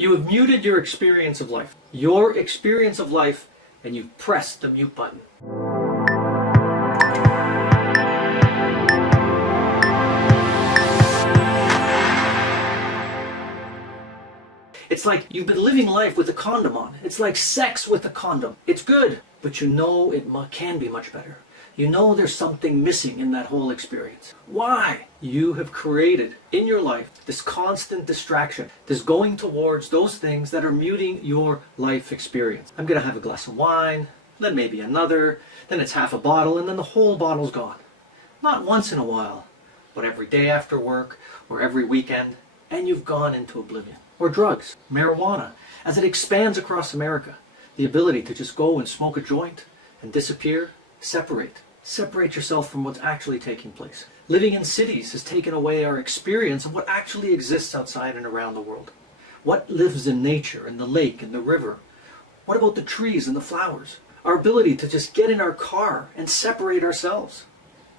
You have muted your experience of life. Your experience of life, and you've pressed the mute button. It's like you've been living life with a condom on. It's like sex with a condom. It's good, but you know it can be much better. You know there's something missing in that whole experience. Why? You have created in your life this constant distraction, this going towards those things that are muting your life experience. I'm going to have a glass of wine, then maybe another, then it's half a bottle, and then the whole bottle's gone. Not once in a while, but every day after work or every weekend, and you've gone into oblivion. Or drugs, marijuana, as it expands across America. The ability to just go and smoke a joint and disappear, separate. Separate yourself from what's actually taking place. Living in cities has taken away our experience of what actually exists outside and around the world. What lives in nature, in the lake, in the river? What about the trees and the flowers? Our ability to just get in our car and separate ourselves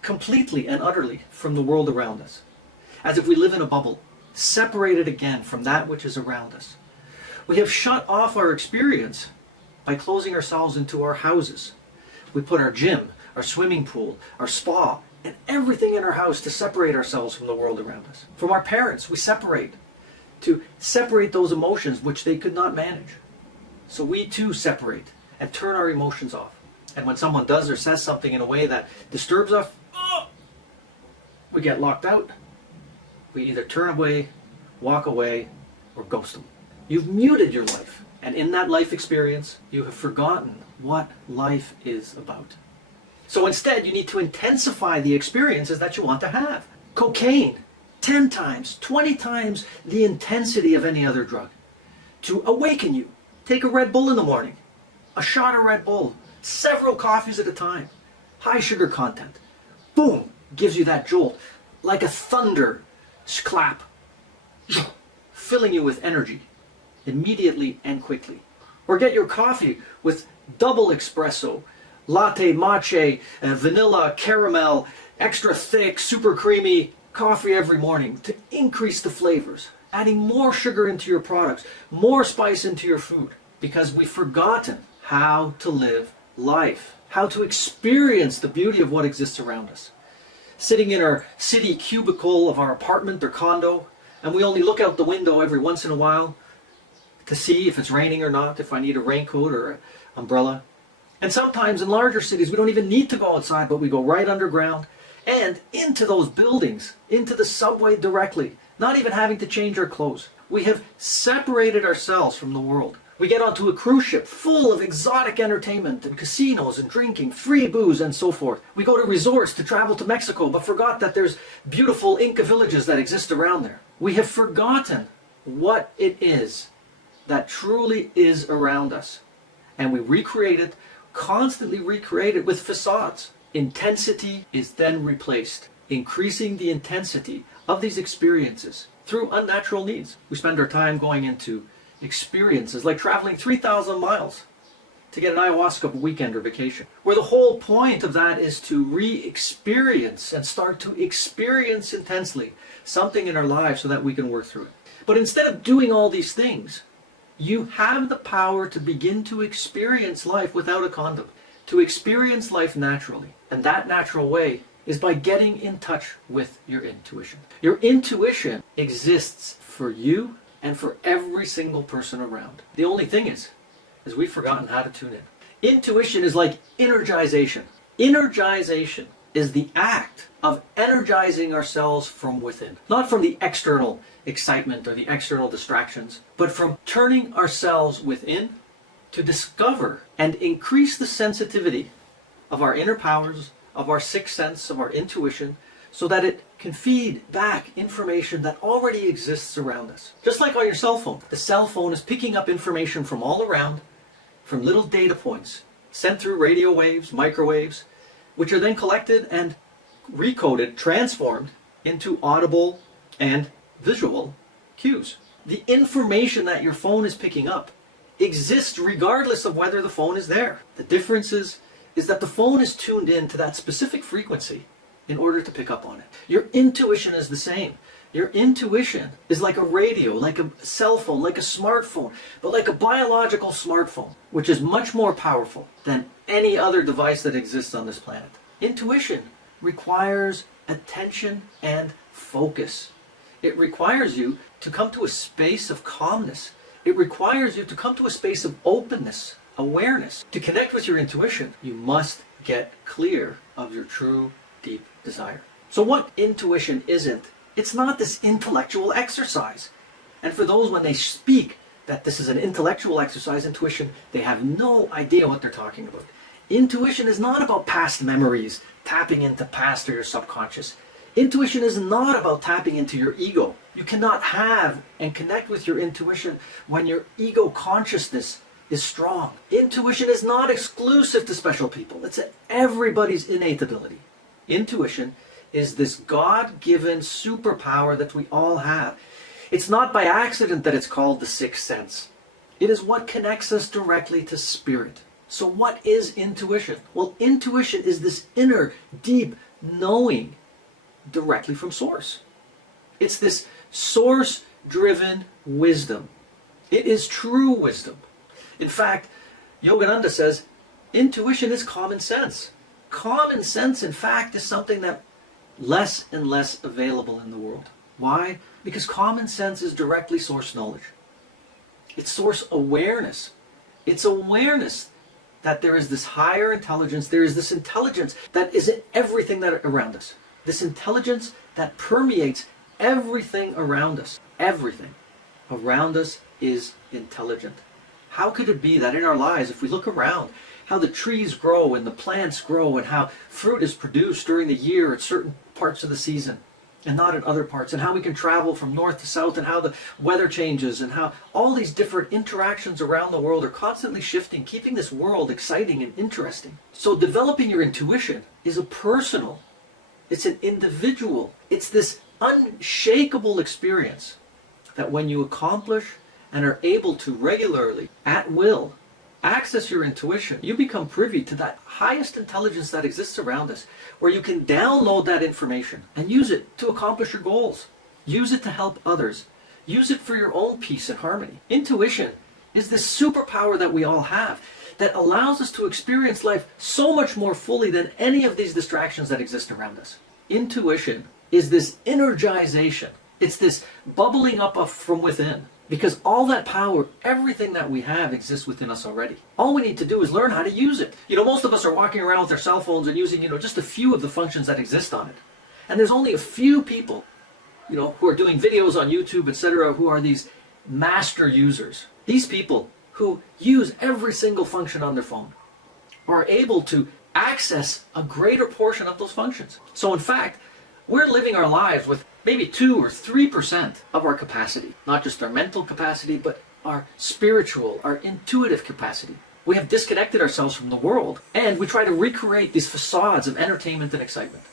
completely and utterly from the world around us. As if we live in a bubble, separated again from that which is around us. We have shut off our experience by closing ourselves into our houses. We put our gym, our swimming pool, our spa, and everything in our house to separate ourselves from the world around us. From our parents, we separate, to separate those emotions which they could not manage. So we too separate and turn our emotions off. And when someone does or says something in a way that disturbs us, we get locked out. We either turn away, walk away, or ghost them. You've muted your life, and in that life experience, you have forgotten what life is about. So instead, you need to intensify the experiences that you want to have. Cocaine, 10 times, 20 times the intensity of any other drug. To awaken you, take a Red Bull in the morning, a shot of Red Bull, several coffees at a time, high sugar content. Boom, gives you that jolt, like a thunder clap, filling you with energy immediately and quickly. Or get your coffee with double espresso, latte, matcha, vanilla, caramel, extra thick, super creamy coffee every morning to increase the flavors, adding more sugar into your products, more spice into your food, because we've forgotten how to live life, how to experience the beauty of what exists around us. Sitting in our city cubicle of our apartment or condo, and we only look out the window every once in a while to see if it's raining or not, if I need a raincoat or an umbrella. And sometimes in larger cities, we don't even need to go outside, but we go right underground and into those buildings, into the subway directly, not even having to change our clothes. We have separated ourselves from the world. We get onto a cruise ship full of exotic entertainment and casinos and drinking, free booze and so forth. We go to resorts to travel to Mexico, but forgot that there's beautiful Inca villages that exist around there. We have forgotten what it is that truly is around us. And we recreate it, constantly recreate it with facades. Intensity is then replaced, increasing the intensity of these experiences through unnatural needs. We spend our time going into experiences like traveling 3,000 miles to get an ayahuasca weekend or vacation, where the whole point of that is to re-experience and start to experience intensely something in our lives so that we can work through it. But instead of doing all these things, you have the power to begin to experience life without a condom, to experience life naturally. And that natural way is by getting in touch with your intuition. Your intuition exists for you and for every single person around. The only thing is we've forgotten how to tune in. Intuition is like energization. Energization is the act of energizing ourselves from within. Not from the external excitement or the external distractions, but from turning ourselves within to discover and increase the sensitivity of our inner powers, of our sixth sense, of our intuition, so that it can feed back information that already exists around us. Just like on your cell phone. The cell phone is picking up information from all around, from little data points, sent through radio waves, microwaves, which are then collected and recoded, transformed into audible and visual cues. The information that your phone is picking up exists regardless of whether the phone is there. The difference is that the phone is tuned in to that specific frequency in order to pick up on it. Your intuition is the same. Your intuition is like a radio, like a cell phone, like a smartphone, but like a biological smartphone, which is much more powerful than any other device that exists on this planet. Intuition requires attention and focus. It requires you to come to a space of calmness. It requires you to come to a space of openness, awareness. To connect with your intuition, you must get clear of your true, deep desire. So what intuition isn't, it's not this intellectual exercise. And for those when they speak that this is an intellectual exercise, intuition, they have no idea what they're talking about. Intuition is not about past memories, tapping into past or your subconscious. Intuition is not about tapping into your ego. You cannot have and connect with your intuition when your ego consciousness is strong. Intuition is not exclusive to special people. It's everybody's innate ability. Intuition is this God-given superpower that we all have. It's not by accident that it's called the sixth sense. It is what connects us directly to spirit. So what is intuition? Well, intuition is this inner, deep knowing directly from source. It's this source-driven wisdom. It is true wisdom. In fact, Yogananda says, intuition is common sense. Common sense, in fact, is something that less and less available in the world. Why? Because common sense is directly source knowledge. It's source awareness. It's awareness that there is this higher intelligence, there is this intelligence that is in everything that around us. This intelligence that permeates everything around us. Everything around us is intelligent. How could it be that in our lives, if we look around, how the trees grow and the plants grow and how fruit is produced during the year at certain parts of the season and not in other parts, and how we can travel from north to south, and how the weather changes, and how all these different interactions around the world are constantly shifting, keeping this world exciting and interesting. So developing your intuition is a personal, it's an individual, it's this unshakable experience that when you accomplish and are able to regularly, at will, access your intuition, you become privy to that highest intelligence that exists around us, where you can download that information and use it to accomplish your goals. Use it to help others. Use it for your own peace and harmony. Intuition is this superpower that we all have that allows us to experience life so much more fully than any of these distractions that exist around us. Intuition is this energization. It's this bubbling up from within. Because all that power, everything that we have exists within us already. All we need to do is learn how to use it. Most of us are walking around with their cell phones and using, just a few of the functions that exist on it. And there's only a few people, who are doing videos on YouTube, etc., who are these master users. These people who use every single function on their phone are able to access a greater portion of those functions. So in fact, we're living our lives with maybe 2 or 3% of our capacity. Not just our mental capacity, but our spiritual, our intuitive capacity. We have disconnected ourselves from the world, and we try to recreate these facades of entertainment and excitement.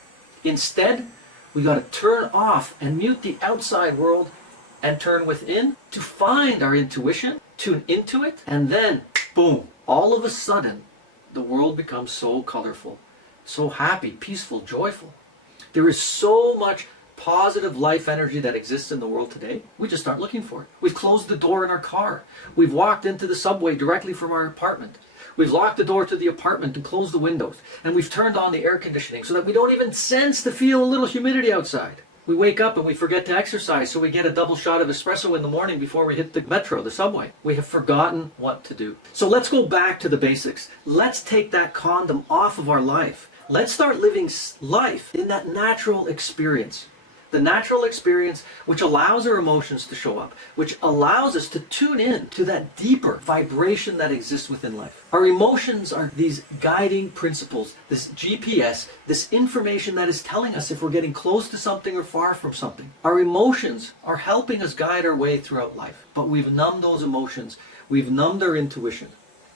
Instead, we got to turn off and mute the outside world and turn within to find our intuition, tune into it, and then, boom, all of a sudden, the world becomes so colorful, so happy, peaceful, joyful. There is so much positive life energy that exists in the world today. We just aren't looking for it. We've closed the door in our car. We've walked into the subway directly from our apartment. We've locked the door to the apartment and closed the windows. And we've turned on the air conditioning so that we don't even sense to feel a little humidity outside. We wake up and we forget to exercise, so we get a double shot of espresso in the morning before we hit the metro, the subway. We have forgotten what to do. So let's go back to the basics. Let's take that condom off of our life. Let's start living life in that natural experience. The natural experience which allows our emotions to show up, which allows us to tune in to that deeper vibration that exists within life. Our emotions are these guiding principles, this GPS, this information that is telling us if we're getting close to something or far from something. Our emotions are helping us guide our way throughout life, but we've numbed those emotions, we've numbed our intuition,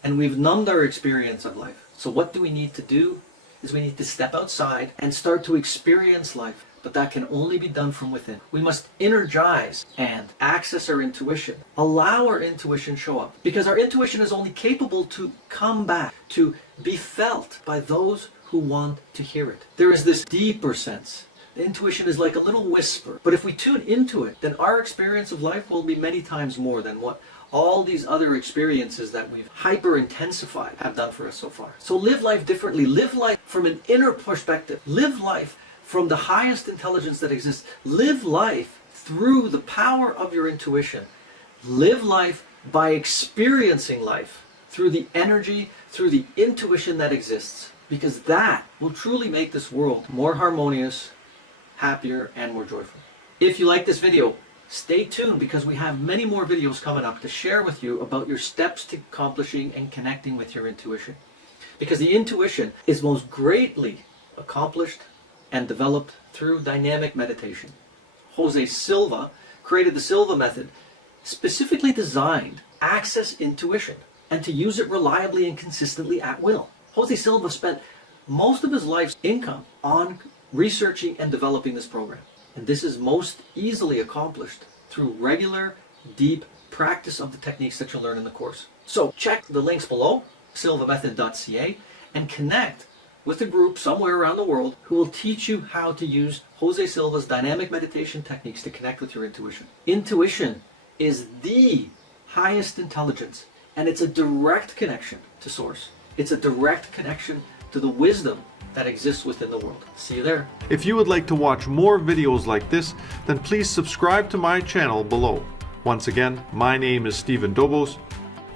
and we've numbed our experience of life. So what do we need to do? Is we need to step outside and start to experience life. But that can only be done from within. We must energize and access our intuition. Allow our intuition show up. Because our intuition is only capable to come back, to be felt by those who want to hear it. There is this deeper sense, Intuition is like a little whisper. But if we tune into it, then our experience of life will be many times more than what all these other experiences that we've hyper-intensified have done for us so far. So live life differently. Live life from an inner perspective. Live life from the highest intelligence that exists. Live life through the power of your intuition. Live life by experiencing life through the energy, through the intuition that exists. Because that will truly make this world more harmonious, happier, and more joyful. If you like this video, stay tuned because we have many more videos coming up to share with you about your steps to accomplishing and connecting with your intuition. Because the intuition is most greatly accomplished and developed through dynamic meditation. Jose Silva created the Silva Method, specifically designed to access intuition and to use it reliably and consistently at will. Jose Silva spent most of his life's income on researching and developing this program. And this is most easily accomplished through regular, deep practice of the techniques that you'll learn in the course. So check the links below, silvamethod.ca, and connect with a group somewhere around the world who will teach you how to use Jose Silva's dynamic meditation techniques to connect with your intuition. Intuition is the highest intelligence, and it's a direct connection to Source. It's a direct connection to the wisdom that exists within the world. See you there. If you would like to watch more videos like this, then please subscribe to my channel below. Once again, my name is Stephen Dobos,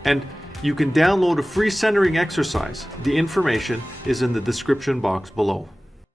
and you can download a free centering exercise. The information is in the description box below.